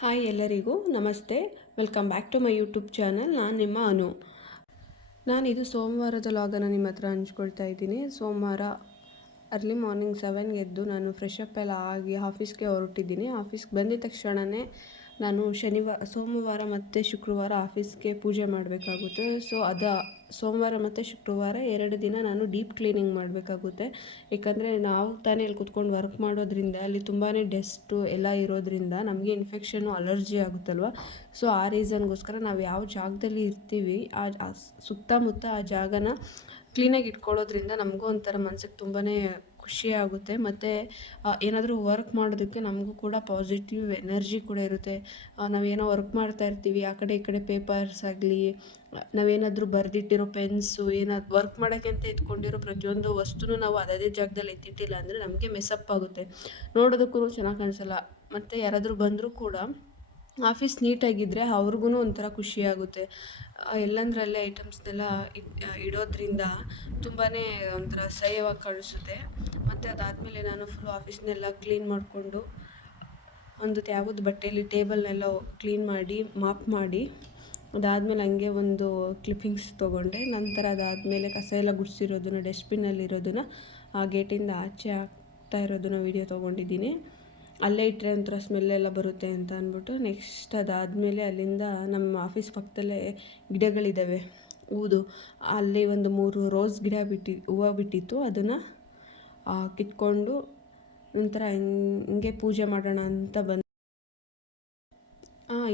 Hi ಎಲ್ಲರಿಗೂ ನಮಸ್ತೆ. Welcome back to my YouTube channel. ನಾನು ನಿಮ್ಮ ಅನು. ನಾನಿದು ಸೋಮವಾರದ ಲಾಗನ್ನು ನಿಮ್ಮ ಹತ್ರ ಹಂಚ್ಕೊಳ್ತಾ ಇದ್ದೀನಿ. ಸೋಮವಾರ ಅರ್ಲಿ ಮಾರ್ನಿಂಗ್ 7ಗೆ ಎದ್ದು ನಾನು ಫ್ರೆಶ್ ಅಪ್ ಎಲ್ಲ ಆಗಿ ಆಫೀಸ್ಗೆ ಹೊರಟಿದ್ದೀನಿ. ಆಫೀಸ್ಗೆ ಬಂದಿದ ತಕ್ಷಣವೇ ನಾನು ಸೋಮವಾರ ಮತ್ತು ಶುಕ್ರವಾರ ಆಫೀಸ್ಗೆ ಪೂಜೆ ಮಾಡಬೇಕಾಗುತ್ತೆ. ಸೊ ಸೋಮವಾರ ಮತ್ತು ಶುಕ್ರವಾರ 2 ದಿನ ನಾನು ಡೀಪ್ ಕ್ಲೀನಿಂಗ್ ಮಾಡಬೇಕಾಗುತ್ತೆ. ಏಕೆಂದರೆ ನಾವು ತಾನೇ ಇಲ್ಲಿ ಕೂತ್ಕೊಂಡು ವರ್ಕ್ ಮಾಡೋದ್ರಿಂದ ಅಲ್ಲಿ ತುಂಬಾ ಡಸ್ಟು ಎಲ್ಲ ಇರೋದ್ರಿಂದ ನಮಗೆ ಇನ್ಫೆಕ್ಷನ್ನು ಅಲರ್ಜಿ ಆಗುತ್ತಲ್ವ. ಸೊ ಆ ರೀಸನ್ಗೋಸ್ಕರ ನಾವು ಯಾವ ಜಾಗದಲ್ಲಿ ಇರ್ತೀವಿ ಆ ಸುತ್ತಮುತ್ತ ಆ ಜಾಗನ ಕ್ಲೀನಾಗಿ ಇಟ್ಕೊಳ್ಳೋದ್ರಿಂದ ನಮಗೂ ಒಂಥರ ಮನಸ್ಸಿಗೆ ತುಂಬಾ ಖುಷಿ ಆಗುತ್ತೆ. ಮತ್ತು ಏನಾದರೂ ವರ್ಕ್ ಮಾಡೋದಕ್ಕೆ ನಮಗೂ ಕೂಡ ಪಾಸಿಟಿವ್ ಎನರ್ಜಿ ಕೂಡ ಇರುತ್ತೆ. ನಾವೇನೋ ವರ್ಕ್ ಮಾಡ್ತಾ ಇರ್ತೀವಿ, ಆ ಕಡೆ ಈ ಕಡೆ ಪೇಪರ್ಸ್ ಆಗಲಿ, ನಾವೇನಾದರೂ ಬರೆದಿಟ್ಟಿರೋ ಪೆನ್ಸು, ಏನಾದ್ರು ವರ್ಕ್ ಮಾಡೋಕ್ಕೆ ಅಂತ ಎತ್ಕೊಂಡಿರೋ ಪ್ರತಿಯೊಂದು ವಸ್ತುನೂ ನಾವು ಅದೇ ಜಾಗದಲ್ಲಿ ಎತ್ತಿಟ್ಟಿಲ್ಲ ಅಂದರೆ ನಮಗೆ ಮೆಸಪ್ ಆಗುತ್ತೆ, ನೋಡೋದಕ್ಕೂ ಚೆನ್ನಾಗಿ ಕಾಣಿಸಲ್ಲ. ಮತ್ತು ಯಾರಾದರೂ ಬಂದರೂ ಕೂಡ ಆಫೀಸ್ ನೀಟಾಗಿದ್ದರೆ ಅವ್ರಿಗೂ ಒಂಥರ ಖುಷಿಯಾಗುತ್ತೆ. ಎಲ್ಲಂದರಲ್ಲೇ ಐಟಮ್ಸ್ನೆಲ್ಲ ಇಡೋದ್ರಿಂದ ತುಂಬಾ ಒಂಥರ ಸಹ್ಯವಾಗಿ ಕಾಣಿಸುತ್ತೆ. ಮತ್ತು ಅದಾದಮೇಲೆ ನಾನು ಫುಲ್ ಆಫೀಸ್ನೆಲ್ಲ ಕ್ಲೀನ್ ಮಾಡಿಕೊಂಡು ಒಂದು ಯಾವುದು ಬಟ್ಟೆಯಲ್ಲಿ ಟೇಬಲ್ನೆಲ್ಲ ಕ್ಲೀನ್ ಮಾಡಿ ಮಾಪ್ ಮಾಡಿ, ಅದಾದಮೇಲೆ ಹಂಗೆ ಒಂದು ಕ್ಲಿಪ್ಪಿಂಗ್ಸ್ ತೊಗೊಂಡೆ. ನಂತರ ಅದಾದಮೇಲೆ ಕಸ ಎಲ್ಲ ಗುಡಿಸಿರೋದನ್ನು ಡಸ್ಟ್ಬಿನ್ನಲ್ಲಿರೋದನ್ನು ಆ ಗೇಟಿಂದ ಆಚೆ ಹಾಕ್ತಾ ಇರೋದನ್ನು ವೀಡಿಯೋ ತೊಗೊಂಡಿದ್ದೀನಿ. ಅಲ್ಲೇ ಇಟ್ಟರೆ ಒಂಥರ ಸ್ಮೆಲ್ಲೆಲ್ಲ ಬರುತ್ತೆ ಅಂತ ಅಂದ್ಬಿಟ್ಟು ನೆಕ್ಸ್ಟ್ ಅದಾದಮೇಲೆ ಅಲ್ಲಿಂದ ನಮ್ಮ ಆಫೀಸ್ ಪಕ್ಕದಲ್ಲೇ ಗಿಡಗಳಿದ್ದಾವೆ ಹೂದು. ಅಲ್ಲಿ ಒಂದು 3 ರೋಸ್ ಗಿಡ ಹೂವು ಬಿಟ್ಟಿತ್ತು. ಅದನ್ನು ಕಿತ್ಕೊಂಡು ನಂತರ ಹಿಂಗೆ ಪೂಜೆ ಮಾಡೋಣ ಅಂತ ಬಂದು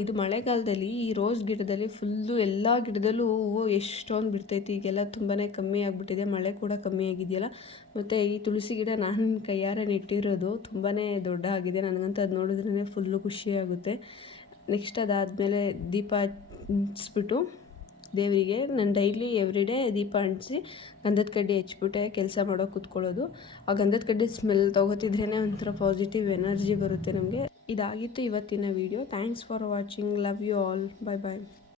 ಇದು ಮಳೆಗಾಲದಲ್ಲಿ ಈ ರೋಸ್ ಗಿಡದಲ್ಲಿ ಫುಲ್ಲು ಎಲ್ಲ ಗಿಡದಲ್ಲೂ ಹೂವು ಎಷ್ಟೊಂದು ಬಿಡ್ತೈತಿ. ಈಗೆಲ್ಲ ತುಂಬಾ ಕಮ್ಮಿ ಆಗಿಬಿಟ್ಟಿದೆ, ಮಳೆ ಕೂಡ ಕಮ್ಮಿ ಆಗಿದೆಯಲ್ಲ. ಮತ್ತು ಈ ತುಳಸಿ ಗಿಡ ನಾನು ಕೈಯಾರೆ ನೆಟ್ಟಿರೋದು ತುಂಬಾ ದೊಡ್ಡ ಆಗಿದೆ. ನನಗಂತೂ ಅದು ನೋಡಿದ್ರೇ ಫುಲ್ಲು ಖುಷಿಯಾಗುತ್ತೆ. ನೆಕ್ಸ್ಟ್ ಅದಾದಮೇಲೆ ದೀಪ ಹಚ್ಬಿಟ್ಟು ದೇವರಿಗೆ ನಾನು ಡೈಲಿ ಎವ್ರಿಡೇ ದೀಪ ಅಂಟಿಸಿ ಗಂಧದ ಕಡ್ಡಿ ಹಚ್ಬಿಟ್ಟೆ ಕೆಲಸ ಮಾಡೋಕೆ ಕೂತ್ಕೊಳ್ಳೋದು. ಆ ಗಂಧದ ಕಡ್ಡಿ ಸ್ಮೆಲ್ ತೊಗೋತಿದ್ರೇ ಒಂಥರ ಪಾಸಿಟಿವ್ ಎನರ್ಜಿ ಬರುತ್ತೆ ನಮಗೆ. ಇದಾಗಿತ್ತು ಇವತ್ತಿನ video. Thanks for watching. Love you all. Bye bye.